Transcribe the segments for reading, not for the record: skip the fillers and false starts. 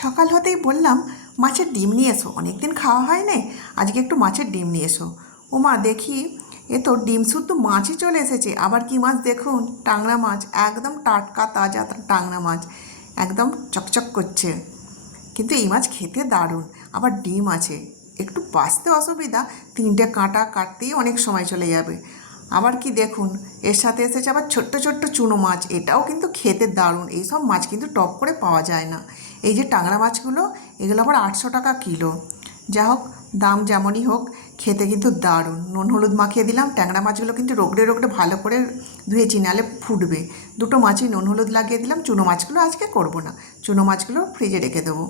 সকাল হতেই বললাম মাছের ডিম নিয়ে এসো, অনেকদিন খাওয়া হয় না, আজকে একটু মাছের ডিম নিয়ে এসো। ও মা, দেখি এ তো ডিম শুদ্ধ মাছই চলে এসেছে। আবার কি মাছ দেখুন, টাংরা মাছ, একদম টাটকা তাজা টাংরা মাছ, একদম চকচক করছে। কিন্তু এই মাছ খেতে দারুণ, আবার ডিম আছে। একটু বাছতে অসুবিধা, তিনটে কাঁটা কাটতেই অনেক সময় চলে যাবে। আবার কি দেখুন, এর সাথে এসেছে আবার ছোট্ট ছোট্ট চুনো মাছ, এটাও কিন্তু খেতে দারুণ। এইসব মাছ কিন্তু টপ করে পাওয়া যায় না। এই যে টাংরা মাছগুলো, এগুলো আবার 800 টাকা কিলো। যা হোক, দাম যেমনই হোক, খেতে কিন্তু দারুণ। নুন হলুদ মাখিয়ে দিলাম। ট্যাংরা মাছগুলো কিন্তু রগড়ে রগড়ে ভালো করে ধুয়েছি, নাহলে ফুটবে। দুটো মাছই নুন হলুদ লাগিয়ে দিলাম। চুনো মাছগুলো আজকে করব না, চুনো মাছগুলো ফ্রিজে রেখে দেবো।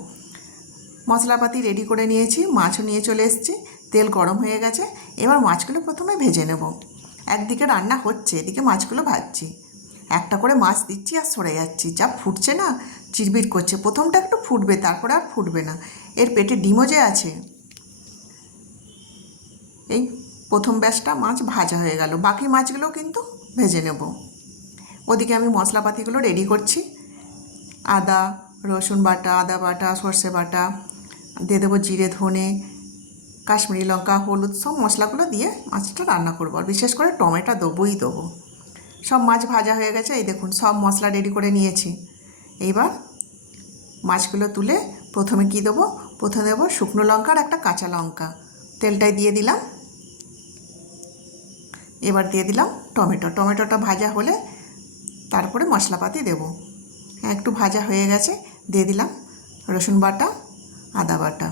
মশলাপাতি রেডি করে নিয়েছি, মাছও নিয়ে চলে এসেছি। তেল গরম হয়ে গেছে, এবার মাছগুলো প্রথমে ভেজে নেব। একদিকে রান্না হচ্ছে, এদিকে মাছগুলো ভাজছি। একটা করে মাছ দিচ্ছি আর সরে যাচ্ছি, যা ফুটছে না, চিরবির করছে। প্রথমটা একটু ফুটবে, তারপরে আর ফুটবে না। এর পেটে ডিমও যে আছে। এই প্রথম ব্যাচটা মাছ ভাজা হয়ে গেল, বাকি মাছগুলোও কিন্তু ভেজে নেব। ওদিকে আমি মশলাপাতিগুলো রেডি করছি। আদা রসুন বাটা, আদা বাটা, সর্ষে বাটা দিয়ে দেবো, জিরে ধনে কাশ্মীরি লঙ্কা হলুদ, সব মশলাগুলো দিয়ে মাছটা রান্না করবো। আর বিশেষ করে টমেটো দেবো। সব মাছ ভাজা হয়ে গেছে, এই দেখুন সব মশলা রেডি করে নিয়েছি। এইবার মাছগুলো তুলে প্রথমে কি দেবো, প্রথমে দেবো শুকনো লঙ্কা আর একটা কাঁচা লঙ্কা, তেলটাই দিয়ে দিলাম। এবার দিয়ে দিলাম টমেটোটা ভাজা হলে তারপরে মশলাপাতি দেবো। একটু ভাজা হয়ে গেছে, দিয়ে দিলাম রসুন বাটা, আদা বাটা।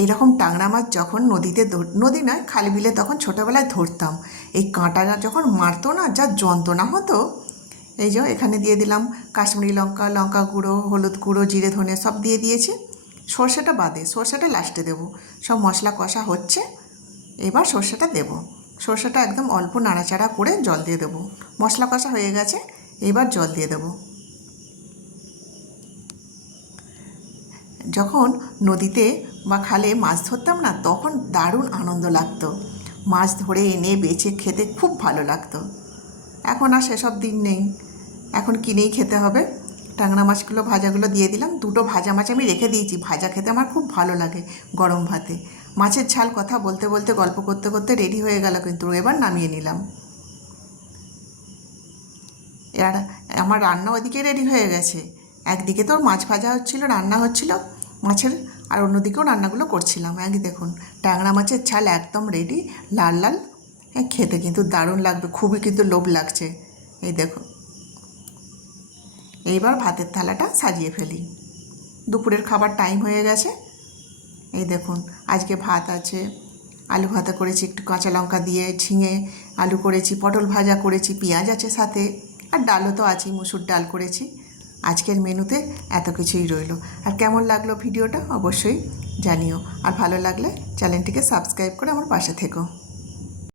এইরকম টাংরা মাছ যখন নদীতে, নদী নয় খালি বিলে, তখন ছোটোবেলায় ধরতাম, এই কাঁটাটা যখন মারতো না, যা যন্ত্রণা হতো। এই যে এখানে দিয়ে দিলাম কাশ্মীরি লঙ্কা, লঙ্কা গুঁড়ো, হলুদ গুঁড়ো, জিরে ধনে সব দিয়ে দিয়েছি। সর্ষেটা বাদে, সর্ষেটা লাস্টে দেবো। সব মশলা কষা হচ্ছে, এবার সর্ষেটা দেবো। সর্ষেটা একদম অল্প নাড়াচাড়া করে জল দিয়ে দেবো। মশলা কষা হয়ে গেছে, এবার জল দিয়ে দেবো। যখন নদীতে বা খালে মাছ ধরতাম না, তখন দারুণ আনন্দ লাগতো। মাছ ধরে এনে বেছে খেতে খুব ভালো লাগতো। এখন আর সেসব দিন নেই, এখন কিনেই খেতে হবে। ট্যাংরা মাছগুলো ভাজাগুলো দিয়ে দিলাম। দুটো ভাজা মাছ আমি রেখে দিয়েছি, ভাজা খেতে আমার খুব ভালো লাগে গরম ভাতে। মাছের ঝাল কথা বলতে বলতে গল্প করতে করতে রেডি হয়ে গেল, কিন্তু এবার নামিয়ে নিলাম। এবার আমার রান্না ওদিকে রেডি হয়ে গেছে। একদিকে তো মাছ ভাজা হচ্ছিল, রান্না হচ্ছিল মাছের, আর অন্যদিকেও রান্নাগুলো করছিলাম। দেখুন ট্যাংরা মাছের ঝাল একদম রেডি, লাল লাল। খেতে কিন্তু দারুণ লাগবে, খুবই কিন্তু লোভ লাগছে। এই দেখুন, এইবার ভাতের থালাটা সাজিয়ে ফেলি। দুপুরের খাবার টাইম হয়ে গেছে। এই দেখুন, আজকে ভাত আছে, আলু ভাতা করেছি একটু কাঁচা লঙ্কা দিয়ে, ঝিঙে আলু করেছি, পটল ভাজা করেছি, পেঁয়াজ আছে সাথে, আর ডালও তো আছেই, মুসুর ডাল করেছি। আজকের মেনুতে এত কিছুই রইল। আর কেমন লাগলো ভিডিওটা অবশ্যই জানিও, আর ভালো লাগলে চ্যানেলটিকে সাবস্ক্রাইব করে আমার পাশে থেকো।